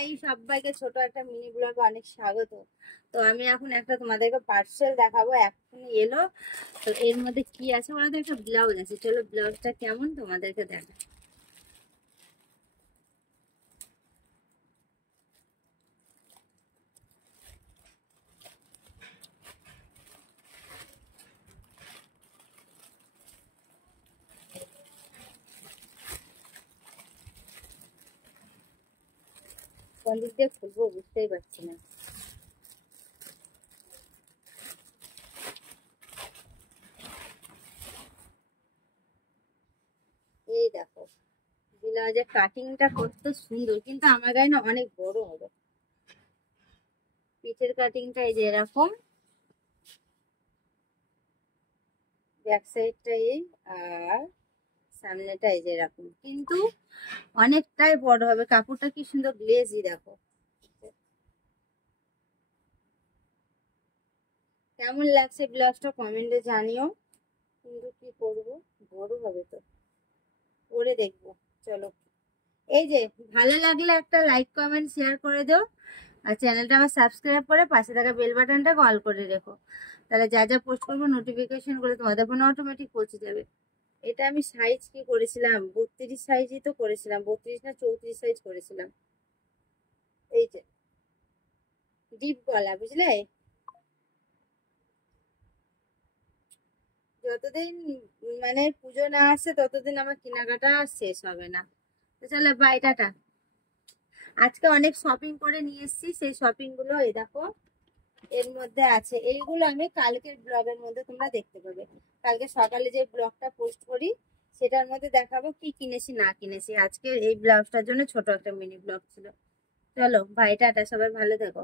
High সবাইকে ছোট একটা মিনি ব্লগে অনেক স্বাগত। তো আমি এখন একটা তোমাদেরকে পার্সেল দেখাবো, এখন এলো। তো এর মধ্যে কি আছে বলতো, একটা ব্লাউজ আছে। চলো ব্লাউজটা কেমন তোমাদেরকে দেখা। কোন দিক দিয়ে খুলবো বুঝতেই পারছি না। এই দেখো, ব্লাউজের কাটিংটা কত সুন্দর, কিন্তু আমার গায়ে না অনেক বড় হবে। পিঠের কাটিংটা এই যে এরকম, ব্যাক সাইডটা এই, আর সামনেটা এই যে এরকম, কিন্তু অনেকটাই বড় হবে। কাপড়টা কি সুন্দর গ্লেজি দেখো। কেমন লাগছে ব্লাউজটা কমেন্টে জানিও, কিন্তু কি করবো, বড় হবে তো, পরে দেখবো। চলো, এই যে ভালো লাগলে একটা লাইক কমেন্ট শেয়ার করে দাও, আর চ্যানেলটা আমার সাবস্ক্রাইব করে পাশে থাকা বেল বাটনটা অল করে রেখো। তাহলে যা যা পোস্ট করবো নোটিফিকেশন করে তোমাদের ফোনে অটোমেটিক পৌঁছে যাবে। এটা আমি সাইজ কি করেছিলাম, 32 সাইজই তো করেছিলাম, 32 না 34 সাইজ করেছিলাম। এই যে ডিপ গলা, বুঝলে? যতদিন মানে পুজো না আসে ততদিন আমার কেনাকাটা শেষ হবে না। তো চলো বাই, টাটা। আজকে অনেক শপিং করে নিয়ে এসেছি, সেই শপিং গুলো এই দেখো এর মধ্যে আছে। এইগুলো আমি কালকের ব্লগের মধ্যে তোমরা দেখতে পাবে। কালকে সকালে যে ব্লগটা পোস্ট করি সেটার মধ্যে দেখাবো কি কিনেছি না কিনেছি। আজকে এই ব্লাউজটার জন্য ছোট একটা মিনি ব্লগ ছিল। চলো বাই, টাটা, সবাই ভালো থেকো।